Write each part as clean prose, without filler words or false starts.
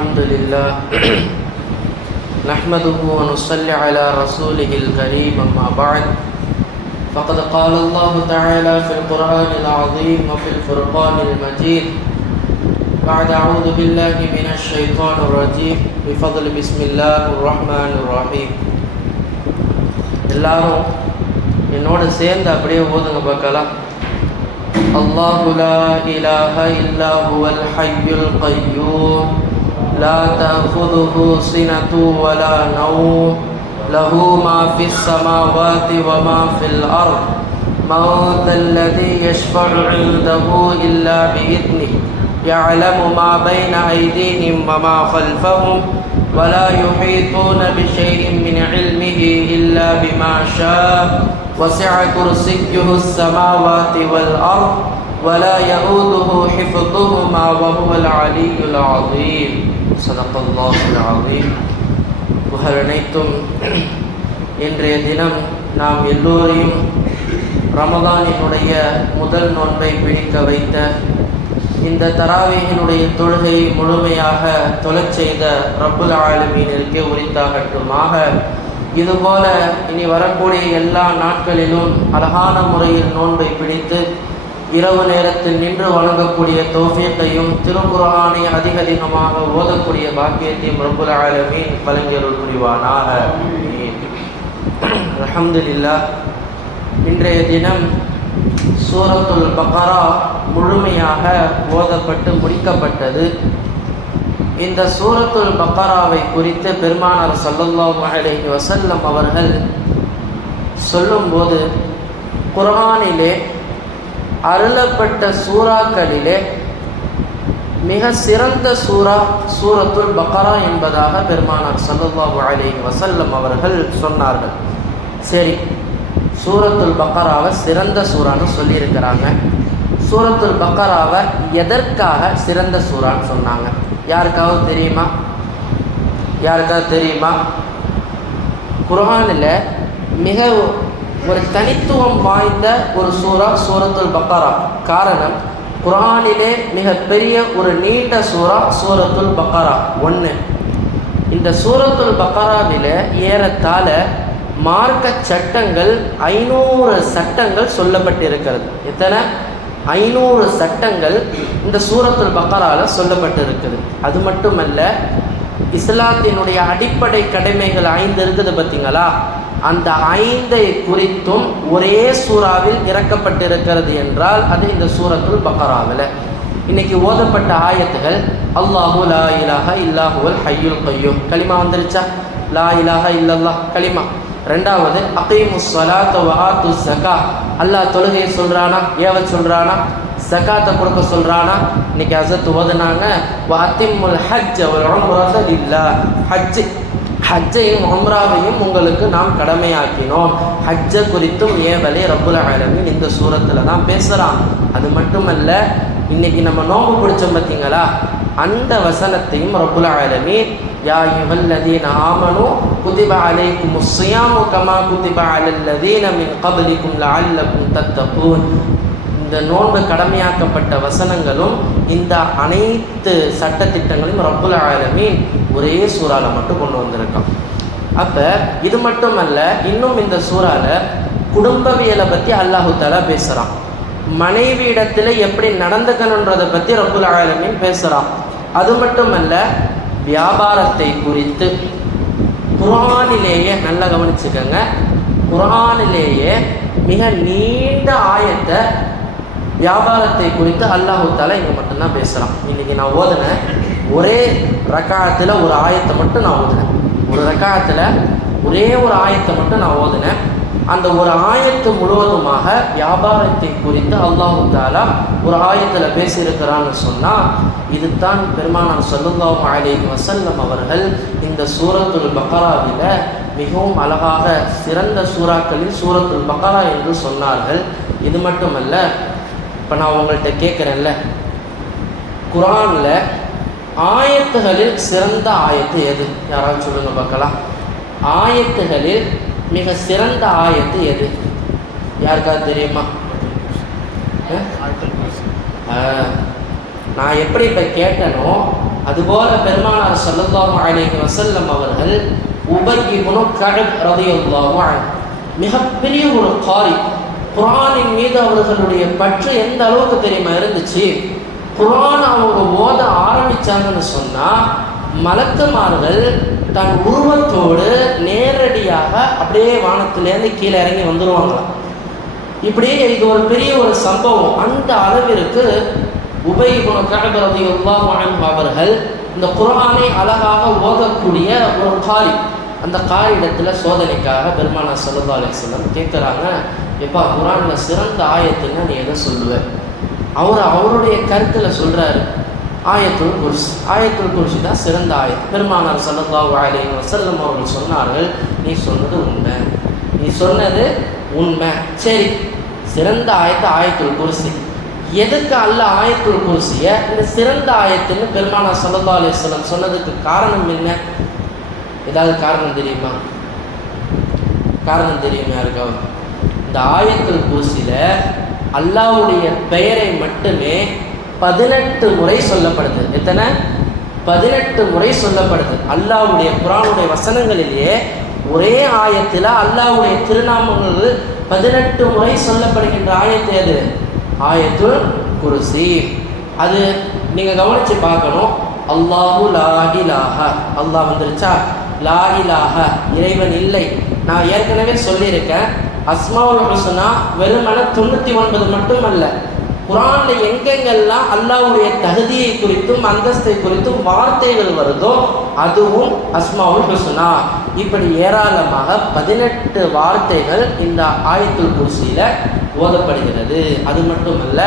الحمد لله نحمده ونصلي على رسوله الكريم أما بعد فقد قال الله تعالى في القرآن العظيم وفي الفرقان المجيد بعد أعوذ بالله من الشيطان الرجيم بفضل بسم الله الرحمن الرحيم. எல்லாரும் என்னோட சேர்ந்து அப்படியே ஓதுங்க பார்க்கலாம். الله لا إله إلا هو الحي القيوم لا تأخذه سنة ولا نوم له ما في السماوات وما في الأرض من ذا الذي يشفع عنده إلا بإذنه يعلم ما بين أيديهم وما خلفهم ولا يحيطون بشيء من علمه إلا بما شاء وسع كرسيه السماوات والأرض ولا يؤوده حفظهما وهو العلي العظيم. صدق الله العظيم. புகழனைத்தும் இன்றைய தினம் நாம் எல்லோரையும் ரமதானினுடைய முதல் நோன்பை பிடிக்க வைத்த இந்த தராவீஹினுடைய தொழுகையை முழுமையாக தொழச் செய்த ரப்புல் ஆலமீனிற்கே உரித்தாகட்டுமாக. இதுபோல இனி வரக்கூடிய எல்லா நாட்களிலும் அழகான முறையில் நோன்பை பிடித்து இரவு நேரத்தில் நின்று வழங்கக்கூடிய தௌஃபீக்கையும் திருக்குர்ஆனை அதிகமாக ஓதக்கூடிய பாக்கியத்தையும் ரப்புல் ஆலமீன் வழங்கியருள் புரிவானாக. அல்ஹம்துலில்லாஹ். இன்றைய தினம் சூரத்துல் பக்ரா முழுமையாக ஓதப்பட்டு முடிக்கப்பட்டது. இந்த சூரத்துல் பக்ராவை குறித்து பெருமானார் ஸல்லல்லாஹு அலைஹி வஸல்லம் அவர்கள் சொல்லும்போது, குர்ஆனிலே அருளப்பட்ட சூறாக்களிலே மிக சிறந்த சூரா சூரத்துல் பக்ரா என்பதாக பெருமானார் ஸல்லல்லாஹு அலைஹி வஸல்லம் அவர்கள் சொன்னார்கள். சரி, சூரத்துல் பக்ராவை சிறந்த சூறான்னு சொல்லியிருக்கிறாங்க. சூரத்துல் பக்ராவை எதற்காக சிறந்த சூறான்னு சொன்னாங்க? யாருக்காவது தெரியுமா? குர்ஆனில் மிக ஒரு தனித்துவம் வாய்ந்த ஒரு சூறா சூரத்துல் பக்ரா. காரணம், குர்ஆனிலே மிக பெரிய ஒரு நீண்ட சூறா சூரத்துல் பக்ரா ஒன்று. இந்த சூரத்துல் பக்ராவில் ஏறத்தாழ மார்க்க சட்டங்கள் 500 சட்டங்கள் சொல்லப்பட்டிருக்கிறது. எத்தனை? 500 சட்டங்கள் இந்த சூரத்துல் பக்ராவில் சொல்லப்பட்டிருக்குது. அது மட்டுமல்ல, இஸ்லாத்தினுடைய அடிப்படை கடமைகள் 5 இருக்குது பார்த்தீங்களா? அந்த 5 குறித்தும் ஒரே சூறாவில் இறக்கப்பட்டிருக்கிறது என்றால் அது இந்த சூரத்துல் பக்ராவில். இன்னைக்கு ஓதப்பட்ட ஆயத்துகள் அல்லாஹு லா இலாஹ இல்லாஹுவல் ஹய்யுல் கய்யூம் கலிமா வந்துருச்சா? லா இலாஹ இல்லல்லாஹ் கலிமா. ரெண்டாவது அகீமுஸ் ஸலாத்த வ ஆத்துஸ் ஸகா. அல்லாஹ் தொழுகையை சொல்கிறானா? ஏவ சொல்கிறானா? ஸகாத்தை கொடுக்க சொல்கிறானா? இன்னைக்கு அசத்து ஓதுனாங்க வ அத்திம்முல் ஹஜ்ஜ வல் உம்ரத லில்லாஹ். ஹஜ்ஜையும் உம்ராவையும் உங்களுக்கு நாம் கடமையாக்கினோம். ஹஜ்ஜை குறித்தும் ஏவலை ரப்புல் ஆலமீன் இந்த சூரத்தில் தான் பேசுகிறான். அது மட்டுமல்ல, இன்னைக்கு நம்ம நோன்பு பிடிச்சோம் பார்த்தீங்களா? அந்த வசனத்தையும் ரப்புல் ஆலமீன் யா அய்யுஹல்லதீன ஆமனூ குதிப அலைக்குமுஸ் ஸியாமு கமா குதிப அலல்லதீன மின் கப்லிக்கும் லஅல்லக்கும் தத்தகூன். இந்த நோன்பு கடமையாக்கப்பட்ட வசனங்களும் இந்த அனைத்து சட்டத்திட்டங்களையும் ரப்புல் ஆலமீன் ஒரே சூறாவில் மட்டும் கொண்டு வந்திருக்கான். அப்போ இது மட்டுமல்ல, இன்னும் இந்த சூறாவில் குடும்பவியலை பற்றி அல்லாஹு தஆலா பேசுகிறான். மனைவியிடத்தில் எப்படி நடந்துக்கணுன்றதை பற்றி ரப்புல் ஆலமீன் பேசுகிறான். அது மட்டுமல்ல, வியாபாரத்தை குறித்து குர்ஆனிலேயே நல்லா கவனிச்சுக்கங்க, குர்ஆனிலேயே மிக நீண்ட ஆயத்தை வியாபாரத்தை குறித்து அல்லாஹு தஆலா இங்கே மட்டும்தான் பேசுகிறான். இன்றைக்கி நான் ஓதுனேன், ஒரே ரக்காத்தில் ஒரு ஆயத்தை மட்டும் நான் ஓதுனேன். ஒரு ரக்காத்தில் ஒரே ஒரு ஆயத்தை மட்டும் நான் ஓதுனேன். அந்த ஒரு ஆயத்து முழுவதுமாக வியாபாரத்தை குறித்து அல்லாஹு தஆலா ஒரு ஆயத்தில் பேசியிருக்கிறான்னு சொன்னால், இதுதான் பெருமானார் ஸல்லல்லாஹு அலைஹி வஸல்லம் அவர்கள் இந்த சூரத்துல் பக்ராவில் மிகவும் அழகாக சிறந்த சூறாக்களில் சூரத்துல் பக்ரா என்று சொன்னார்கள். இது மட்டுமல்ல, இப்போ நான் உங்கள்கிட்ட கேட்குறேன்ல, குர்ஆனில் ஆயத்துகளில் சிறந்த ஆயத்து எது? யாராவது சொல்லுங்க பார்க்கலாம். ஆயத்துகளில் மிக சிறந்த ஆயத்து எது? யாருக்காவது தெரியுமா? நான் எப்படி இப்போ கேட்டனோ அதுபோல பெருமானார் ஸல்லல்லாஹு அலைஹி வஸல்லம் அவர்கள் உபய் இப்னு கஅப் ரலியல்லாஹு அன்ஹு மிகப்பெரிய ஒரு காரி. குர்ஆனின் மீது அவர்களுடைய பற்று எந்த அளவுக்கு தெரியுமா இருந்துச்சு? குர்ஆன் அவங்க ஓத ஆரம்பிச்சாங்கன்னு சொன்னால் மலக்குமார்கள் தன் உருவத்தோடு நேரடியாக அப்படியே வானத்திலேருந்து கீழே இறங்கி வந்துடுவாங்களாம். இப்படியே இது ஒரு பெரிய ஒரு சம்பவம். அந்த அளவிற்கு உபய் இப்னு கஅப் ரலியல்லாஹு அன்ஹு அவர்கள் இந்த குர்ஆனை அழகாக ஓதக்கூடிய ஒரு காரி. அந்த காரிடத்தில் சோதனைக்காக பெருமானார் ஸல்லல்லாஹு அலைஹி வஸல்லம் கேட்குறாங்க, எப்பா குர்ஆனில் சிறந்த ஆயத்துன்னா நீ எதை சொல்லுவேன்? அவருடைய கருத்தில் சொல்கிறாரு ஆயத்துல் குர்சி. ஆயத்துல் குர்சி தான் சிறந்த ஆயத். பெருமானார் ஸல்லல்லாஹு அலைஹி வஸல்லம் அவர்கள் சொன்னார்கள், நீ சொன்னது உண்மை, நீ சொன்னது உண்மை. சரி, சிறந்த ஆயத்து ஆயத்துல் குர்சி. எதுக்கு அல்லாஹ் ஆயத்துல் குர்சியை இந்த சிறந்த ஆயத்துன்னு பெருமானார் ஸல்லல்லாஹு அலைஹி வஸல்லம் சொன்னதுக்கு காரணம் என்ன? ஏதாவது காரணம் தெரியுமா? காரணம் தெரியுமா யாருக்காவது? இந்த ஆயத்துல் குர்சியில் அல்லாஹ்வுடைய பெயரை மட்டுமே 18 முறை சொல்லப்படுது. எத்தனை? 18 முறை சொல்லப்படுது. அல்லாஹ்வுடைய குர்ஆனுடைய வசனங்களிலேயே ஒரே ஆயத்தில் அல்லாஹ்வுடைய திருநாமங்கள் 18 முறை சொல்லப்படுகின்ற ஆயத்து எது? ஆயத்துல் குர்சி. அது நீங்கள் கவனித்து பார்க்கணும். அல்லாஹு லா இலாஹ, அல்லாஹ் வந்துருச்சா? லா இலாஹ, இறைவன் இல்லை. நான் ஏற்கனவே சொல்லியிருக்கேன், அஸ்மாவுல் ஹுஸ்னா வெறுமன 99 மட்டுமல்ல, குர்ஆனில் எங்கெங்கெல்லாம் அல்லாஹ்வுடைய தகுதியை குறித்தும் அந்தஸ்தை குறித்தும் வார்த்தைகள் வருதோ அதுவும் அஸ்மாவுல் ஹுஸ்னா. இப்படி ஏராளமாக 18 வார்த்தைகள் இந்த ஆயத்துல் குர்சியில் ஓதப்படுகிறது. அது மட்டுமல்ல,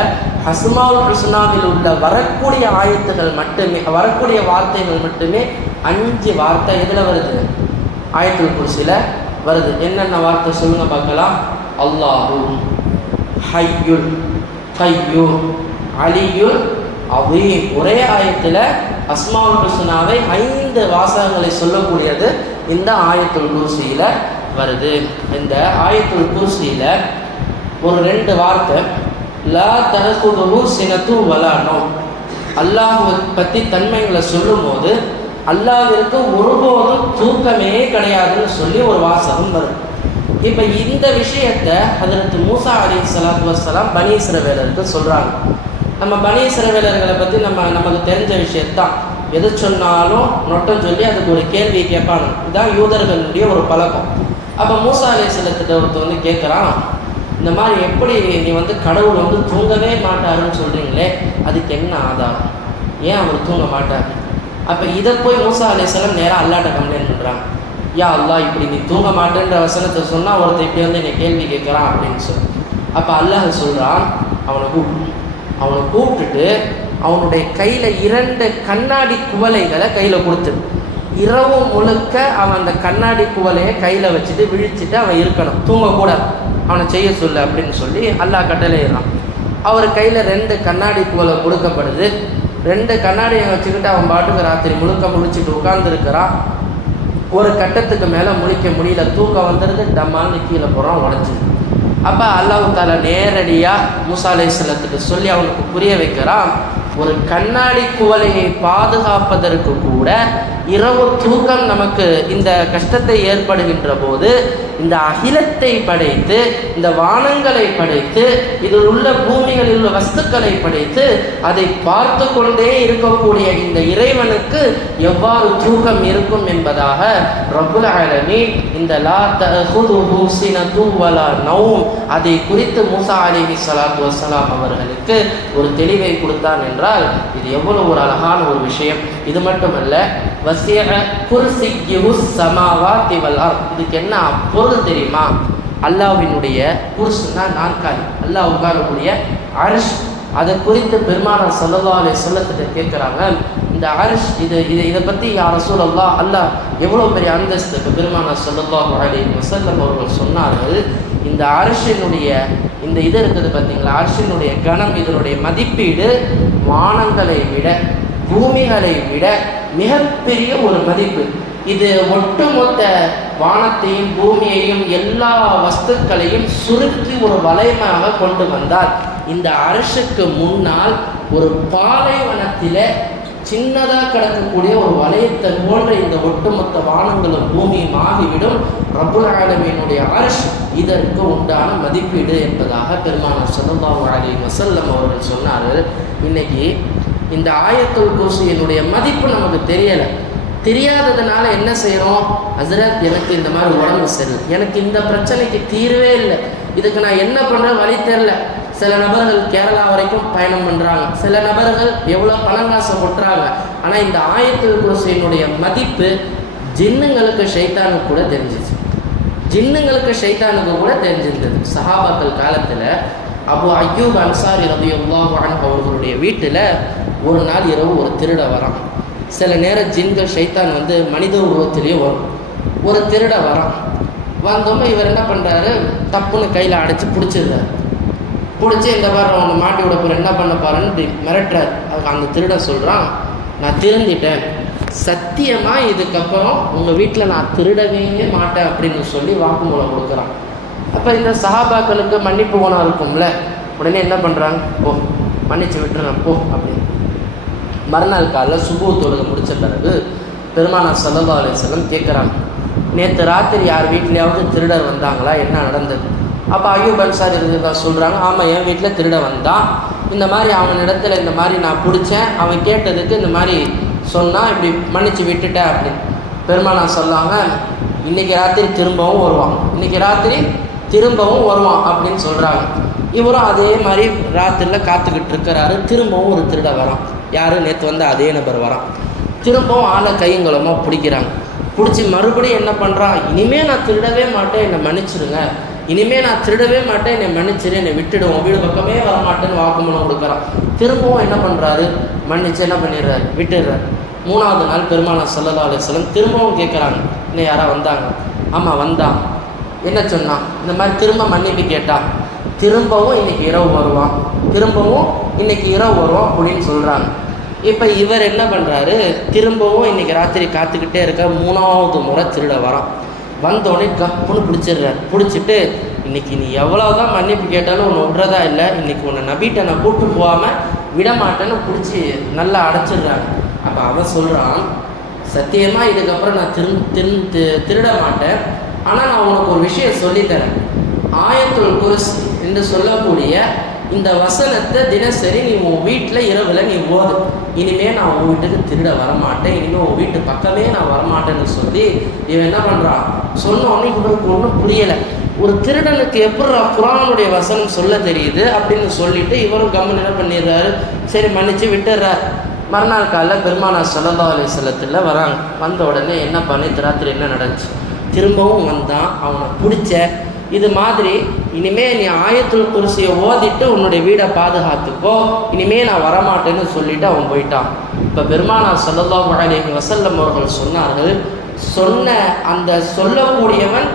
அஸ்மாவுல் ஹுஸ்னாவில் உள்ள வரக்கூடிய ஆயத்துகள் மட்டுமே, வரக்கூடிய வார்த்தைகள் மட்டுமே 5 வார்த்தை எதில் வருது? ஆயத்துல் குர்சியில் வருது. என்னென்ன வார்த்தை சொல்லுங்க பார்க்கலாம். அல்லாஹு, ஹய்யுல், கய்யூம், அலியுல், அதீம். ஒரே ஆயத்தில் அஸ்மாவுல் ஹுஸ்னாவை 5 வாசகங்களை சொல்லக்கூடியது இந்த ஆயத்துல் குர்சியில் வருது. இந்த ஆயத்துல் குர்சியில் ஒரு 2 வார்த்தை, லா தஅகுதுஹு சினத்து வலா நௌம். அல்லாஹ்வை பற்றி தன்மைகளை சொல்லும் போது அல்லாஹ்விற்கு ஒருபோதும் தூக்கமே கிடையாதுன்னு சொல்லி ஒரு வாசகம் வரும். இப்போ இந்த விஷயத்தை ஹதரத் மூசா அலைஹிஸ்ஸலாத்து வஸ்ஸலாம் பனி இஸ்ரவேலருக்கு சொல்கிறாங்க. நம்ம பனி இஸ்ரவேலர்களை பற்றி நமக்கு தெரிஞ்ச விஷயத்தான். எது சொன்னாலும் நொட்டம் சொல்லி அதுக்கு ஒரு கேள்வியை கேட்பாங்க. இதுதான் யூதர்களுடைய ஒரு பழக்கம். அப்போ மூசா அலைஹிஸ்ஸலாத்துட்ட ஒருத்தர் வந்து கேட்குறான், இந்த மாதிரி எப்படி நீ கடவுள் தூங்கவே மாட்டாருன்னு சொல்கிறீங்களே, அதுக்கு என்ன ஆதாரம்? ஏன் அவர் தூங்க மாட்டார்? அப்போ இதை போய் மூசா அலைஹிஸ்ஸலாம் நேராக அல்லாஹ்ட்ட கம்ப்ளைண்ட் பண்ணுறாங்க. யா அல்லாஹ், இப்படி நீ தூங்க மாட்டேன்ற வசனத்தை சொன்னால் ஒருத்தர் இப்படி என்னை கேள்வி கேட்குறான் அப்படின்னு சொல்லி. அப்போ அல்லாஹ் சொல்கிறான், அவனை கூப்பிட்டுட்டு அவனுடைய கையில் 2 கண்ணாடி குவளைகளை கையில் கொடுத்து இரவு முழுக்க அவன் அந்த கண்ணாடி குவலையை கையில் வச்சுட்டு விழிச்சிட்டு அவன் இருக்கணும், தூங்கக்கூடாது, அவனை செய்ய சொல்லு அப்படின்னு சொல்லி அல்லாஹ் கட்டளையிடறான். அவர் கையில் 2 கண்ணாடி குவலை கொடுக்கப்படுது. 2 கண்ணாடியை வச்சுக்கிட்டு அவன் பாட்டுக்கு ராத்திரி முழுக்க முழிச்சிட்டு உட்கார்ந்துருக்கிறான். ஒரு கட்டத்துக்கு மேலே முழிக்க முடியல, தூக்கம் வந்துடுது, டம்மான்னு கீழே போகிறான், உடஞ்சிது. அப்போ அல்லாஹ் தஆலா நேரடியாக மூசா அலைஹிஸ்ஸலாத்துக்கு சொல்லி அவனுக்கு புரிய வைக்கிறான், ஒரு கண்ணாடி குவளையை பாதுகாப்பதற்கு கூட இரவு தூக்கம் நமக்கு இந்த கஷ்டத்தை ஏற்படுகின்ற போது இந்த அகிலத்தை படைத்து, இந்த வானங்களை படைத்து, இதில் உள்ள பூமிகளில் உள்ள வஸ்துக்களை படைத்து அதை பார்த்து கொண்டே இருக்கக்கூடிய இந்த இறைவனுக்கு எவ்வாறு தூக்கம் இருக்கும் என்பதாக ரப்புல் ஆலமீன் இந்த லா தஅகுதுஹு சினத்து வலா நௌம் அதை குறித்து மூசா அலைஹிஸ்ஸலாத்து வஸ்ஸலாம் அவர்களுக்கு ஒரு தெளிவை கொடுத்தான் என்றால் இது எவ்வளவு ஒரு அழகான ஒரு விஷயம். இது மட்டுமல்ல, வஸிஅ குர்சிய்யுஹு ஸமாவாத்தி வல் அர்த். இதுக்கு என்ன பொருள் தெரியுமா? அல்லாஹ்வினுடைய குர்ஸ்னா நாற்காலி, அல்லாஹ் உட்காரக்கூடிய அர்ஷ். அதை குறித்து பெருமானார் ஸல்லல்லாஹு அலைஹி வஸல்லம் கேட்குறாங்க, இந்த அர்ஷ் இதை பற்றி யா ரசூலல்லாஹ், அல்லாஹ் எவ்வளோ பெரிய அந்தஸ்து. பெருமானார் ஸல்லல்லாஹு அலைஹி வஸல்லம் அவர்கள் சொன்னார்கள், இந்த அர்ஷினுடைய இந்த இது இருக்குது பார்த்தீங்களா, அர்ஷினுடைய கணம், இதனுடைய மதிப்பீடு வானங்களை விட பூமிகளை விட மிகப்பெரிய ஒரு மதிப்பு. இது ஒட்டுமொத்த வானத்தையும் பூமியையும் எல்லா வஸ்துக்களையும் சுருக்கி ஒரு வளையமாக கொண்டு வந்தால் இந்த அர்ஷுக்கு முன்னால் ஒரு பாலைவனத்தில் சின்னதாக கிடக்கக்கூடிய ஒரு வளையத்தை போன்ற இந்த ஒட்டுமொத்த வானங்களும் பூமியும் ஆகிவிடும். ரப்புல் ஆலமீனுடைய அர்ஷ் இதற்கு உண்டான மதிப்பீடு என்பதாக பெருமானார் ஸல்லல்லாஹு அலைஹி வஸல்லம் அவர்கள் சொன்னார்கள். இன்னைக்கு இந்த ஆயத்துல் குர்சியினுடைய மதிப்பு நமக்கு தெரியலை. தெரியாததுனால என்ன செய்கிறோம்? ஹஸ்ரத், எனக்கு இந்த மாதிரி உடம்பு சரி, எனக்கு இந்த பிரச்சனைக்கு தீர்வே இல்லை, இதுக்கு நான் என்ன பண்ணுறேன் வழி தெரில. சில நபர்கள் கேரளா வரைக்கும் பயணம் பண்ணுறாங்க, சில நபர்கள் எவ்வளோ பணம் காசை கொட்டுறாங்க. ஆனால் இந்த ஆயத்துல் குர்சியினுடைய மதிப்பு ஜின்னுங்களுக்கு ஷைத்தானுக்கு கூட தெரிஞ்சிச்சு, ஜின்னுங்களுக்கு ஷைத்தானுக்கு கூட தெரிஞ்சிருந்தது. சஹாபாக்கள் காலத்தில் அபு அய்யூப் அன்சாரி ரலியல்லாஹு அன்ஹு அவர்களுடைய வீட்டில் ஒரு நாள் இரவு ஒரு திருட வரான். சில நேரம் ஜின்கள் ஷைத்தான் மனித உருவத்திலேயே வரும். ஒரு திருட வரான். வந்தோம் இவர் என்ன பண்ணுறாரு, தப்புன்னு கையில் அடைச்சி பிடிச்சிடுறாரு. பிடிச்சி இந்த மாதிரி அவனை மாட்டி விட போகிற என்ன பண்ண பாருன்னு மிரட்டுறாரு. அதுக்கு அந்த திருட சொல்கிறான், நான் திருந்திட்டேன், சத்தியமாக இதுக்கப்புறம் உங்கள் வீட்டில் நான் திருடவே மாட்டேன் அப்படின்னு சொல்லி வாக்குமூலம் கொடுக்குறான். அப்போ இந்த சஹாபாக்களுக்கு மன்னிப்பு குணம் இருக்கும்ல, உடனே என்ன பண்ணுறாங்க, போ மன்னிச்சு விட்டுறேன் போ அப்படின்னு. மறுநாள் காலையில் சுபூ தொழுகை முடித்த பிறகு பெருமானார் ஸல்லல்லாஹு அலைஹி வஸல்லம் கேட்குறாங்க, நேற்று ராத்திரி யார் வீட்லையாவது திருடர் வந்தாங்களா, என்ன நடந்தது? அப்போ அய்யூப் அன்சாரி ரலியல்லாஹு சொல்கிறாங்க, ஆமாம் என் வீட்டில் திருட வந்தான், இந்த மாதிரி அவனிடத்துல இந்த மாதிரி நான் பிடிச்சேன், அவன் கேட்டதுக்கு இந்த மாதிரி சொன்னால் இப்படி மன்னிச்சு விட்டுட்டேன் அப்படின்னு. பெருமானார் சொல்லாங்க, இன்றைக்கி ராத்திரி திரும்பவும் வருவான், இன்றைக்கி ராத்திரி திரும்பவும் வருவான் அப்படின்னு சொல்கிறாங்க. இவரும் அதே மாதிரி ராத்திரியில் காத்துக்கிட்டு இருக்கிறாரு. திரும்பவும் ஒரு திருட வரான். யார்? நேற்று அதே நபர் வரான். திரும்பவும் ஆளை கையங்குளமாக பிடிக்கிறாங்க. பிடிச்சி மறுபடியும் என்ன பண்ணுறான், இனிமேல் நான் திருடவே மாட்டேன், என்னை மன்னிச்சிடுங்க, இனிமேல் நான் திருடவே மாட்டேன், என்னை மன்னிச்சிடு, என்னை விட்டுடுவோம், வீடு பக்கமே வரமாட்டேன்னு வாக்குமூலம் கொடுக்குறான். திரும்பவும் என்ன பண்ணுறாரு, மன்னிச்சு என்ன பண்ணிடுறாரு, விட்டுடுறாரு. மூணாவது நாள் பெருமானார் ஸல்லல்லாஹு அலைஹி வஸல்லம் திரும்பவும் கேட்குறாங்க, இன்னும் யாரா வந்தாங்க? ஆமாம் வந்தான். என்ன சொன்னான்? இந்த மாதிரி திரும்ப மன்னிப்பு கேட்டான். திரும்பவும் இன்றைக்கி இரவு வருவான், திரும்பவும் இன்றைக்கி இரவு வருவான் அப்படின்னு சொல்கிறாங்க. இப்போ இவர் என்ன பண்ணுறாரு, திரும்பவும் இன்றைக்கி ராத்திரி காத்துக்கிட்டே இருக்க. மூணாவது முறை திருட வரான். வந்தோடனே கப்புன்னு பிடிச்சிடுறாரு. பிடிச்சிட்டு, இன்றைக்கி நீ எவ்வளோதான் மன்னிப்பு கேட்டாலும் உன்னை விட்றதா இல்லை, இன்றைக்கி உன்னை நபிட்ட நான் கூப்பிட்டு போகாமல் விட மாட்டேன்னு பிடிச்சி நல்லா அடைச்சிடுறாங்க. அப்போ அவன் சொல்கிறான், சத்தியமாக இதுக்கப்புறம் நான் திருட மாட்டேன், ஆனால் நான் உனக்கு ஒரு விஷயம் சொல்லித்தரேன். ஆயத்துல் குர்சி என்று சொல்லக்கூடிய இந்த வசனத்தை தினசரி நீ உன் வீட்டில் இரவில் நீ ஓது. இனிமேல் நான் உன் வீட்டுக்கு திருட வரமாட்டேன், இனிமேல் உன் வீட்டு பக்கமே நான் வரமாட்டேன்னு சொல்லி இவன் என்ன பண்ணுறான். சொன்ன உடனே இவருக்கு ஒன்றும் புரியலை. ஒரு திருடனுக்கு எப்படி குர்ஆனுடைய வசனம் சொல்ல தெரியுது அப்படின்னு சொல்லிட்டு இவரும் கம்மன் என்ன பண்ணிடுறாரு, சரி மன்னிச்சு விட்டுறார். மறுநாள் காலையில் பெருமானார் ஸல்லல்லாஹு அலைஹி வஸல்லம் வராங்க. வந்த உடனே என்ன பண்ணி ராத்திரி என்ன நடந்துச்சு, திரும்பவும் வந்தான், அவனை பிடிச்ச. இது மாதிரி இனிமேல் நீ ஆயத்துல் குர்சியை ஓதிட்டு உன்னுடைய வீடை பாதுகாத்துக்கோ, இனிமேல் நான் வரமாட்டேன்னு சொல்லிவிட்டு அவன் போயிட்டான். இப்போ பெருமானார் ஸல்லல்லாஹு அலைஹி வஸல்லம் அவர்கள் சொன்னார்கள், சொன்ன அந்த சொல்லக்கூடியவன்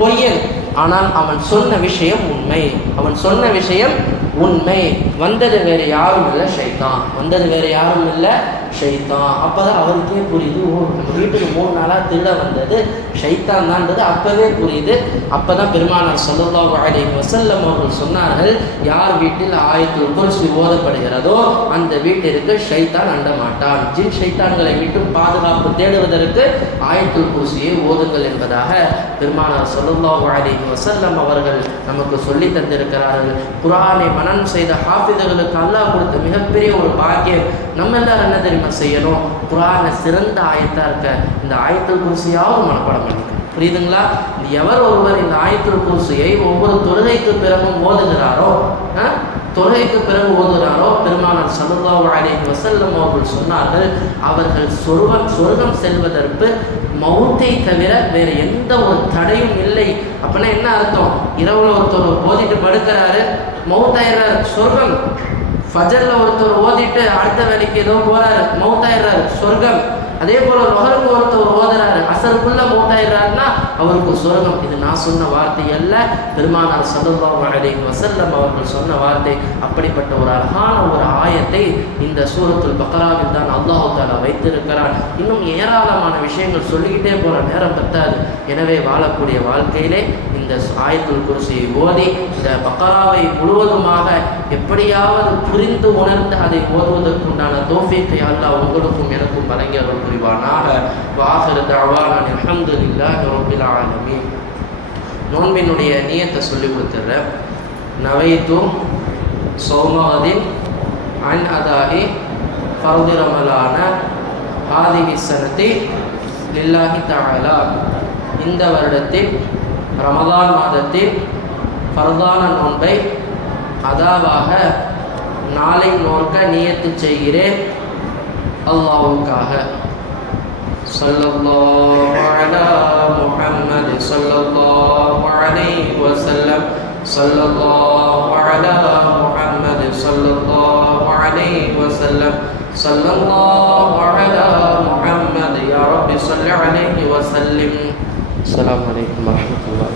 பொய்யன், ஆனால் அவன் சொன்ன விஷயம் உண்மை, அவன் சொன்ன விஷயம் உண்மை. வந்தது வேறு யாரும் இல்லை, ஷைத்தான். வந்தது வேறு யாரும் இல்லை, ஷைத்தான். அப்போ தான் அவருக்கே புரியுது, ஓ நம்ம வீட்டுக்கு 3 நாளாக திருட வந்தது ஷைத்தான் தான்ன்றது அப்போவே புரியுது. அப்போ தான் பெருமானார் ஸல்லல்லாஹு அலைஹி வஸல்லம் அவர்கள் சொன்னார்கள், யார் வீட்டில் ஆயத்துல் குர்சி ஓதப்படுகிறதோ அந்த வீட்டிற்கு ஷைத்தான் அண்ட மாட்டான். ஜின் ஷைத்தான்களை விட்டு பாதுகாப்பு தேடுவதற்கு ஆயத்துல் குர்சியை ஓதுங்கள் என்பதாக பெருமானார் ஸல்லல்லாஹு அலைஹி வஸல்லம் அவர்கள் நமக்கு சொல்லி தந்திருக்கிறார்கள். குர்ஆனை மனனம் செய்த ஹாஃபிதுகளுக்கு அல்லாஹ் கொடுத்த மிகப்பெரிய ஒரு பாக்கியம். நம்ம எல்லாரும் என்ன தெரியுமா செய்யணும், குர்ஆனை சிறந்த ஆயத்தாக இருக்க இந்த ஆயத்துல் குர்சியாவது மனப்பாடம் பண்ணிக்கணும். புரியுதுங்களா? எவர் ஒருவர் இந்த ஆயத்துல் குர்சியை ஒவ்வொரு தொழுகைக்கு பிறகும் ஓதுகிறாரோ, தொழுகைக்கு பிறகு ஓதுகிறாரோ, பெருமானார் ஸல்லல்லாஹு அலைஹி வஸல்லம் அவர்கள் சொன்னார்கள், அவர்கள் சொர்க்கம் செல்வதற்கு மௌத்தை தவிர வேறு எந்த ஒரு தடையும் இல்லை. அப்படின்னா என்ன அர்த்தம், இரவுல ஒருத்தர் ஓதிட்டு படுக்கிறாரு, மௌத்தாயிடுறாரு, சொர்க்கம். ஃபஜரில் ஒருத்தர் ஓதிட்டு அடுத்த வேலைக்கு ஏதோ போகிறாரு, மௌத்தாயிடுறாரு, சொர்க்கம். அதே போல் லொஹருக்கு ஒருத்தர் ஓதுறாரு, அசருக்குள்ளே மௌத்தாயிடுறாருன்னா அவருக்கு சொர்க்கம். இது நான் சொன்ன வார்த்தை அல்ல, பெருமானார் ஸல்லல்லாஹு அலைஹி வஸல்லம் அவர்கள் சொன்ன வார்த்தை. அப்படிப்பட்ட ஒரு அழகான ஒரு ஆயத்தை இந்த சூரத்துல் பக்ராவில் தான் அல்லாஹ் தஆலா வைத்திருக்கிறான். இன்னும் ஏராளமான விஷயங்கள் சொல்லிக்கிட்டே போகிற நேரம் பத்தாது. எனவே வாழக்கூடிய வாழ்க்கையிலே இந்த ஆயத்துல் குர்சியை ஓதி இந்த பக்ராவை முழுவதுமாக எப்படியாவது புரிந்து உணர்ந்து அதை ஓதுவதற்குண்டான தௌஃபீக்கை அல்லாஹ் உங்களுக்கும் எனக்கும் வழங்கி அருள் புரிவானாக. வாஹிரு தஅவானா அல்ஹம்துலில்லாஹி ரப்பில் ஆலமீன். நோன்பினுடைய நியத்தை சொல்லி கொடுத்துட்றேன். நவைத்து சௌமாதின் அன் அதாஹி ஃபர்து ரமலான ஹாதிஹி ஸனதி லில்லாஹி தஆலா. இந்த வருடத்தில் ரமலான் மாதத்தில் ஃபர்தான நோன்பை அதாவாக நாளை நோக்க நியத்து செய்கிறேன் அல்லாஹ்வுக்காக. ஸல்லல்லாஹு அலா முஹம்மது ஸல்லல்லாஹு அலைஹி வஸல்லம். ஸல்லல்லாஹு அலா முஹம்மது ஸல்லல்லாஹு அலைஹி வஸல்லம். ஸல்லல்லாஹு அலா முஹம்மது யா ரப்பி ஸல்லி அலைஹி வஸல்லிம். அஸ்ஸலாமு அலைக்கும் வரஹ்மத்துல்லாஹ்.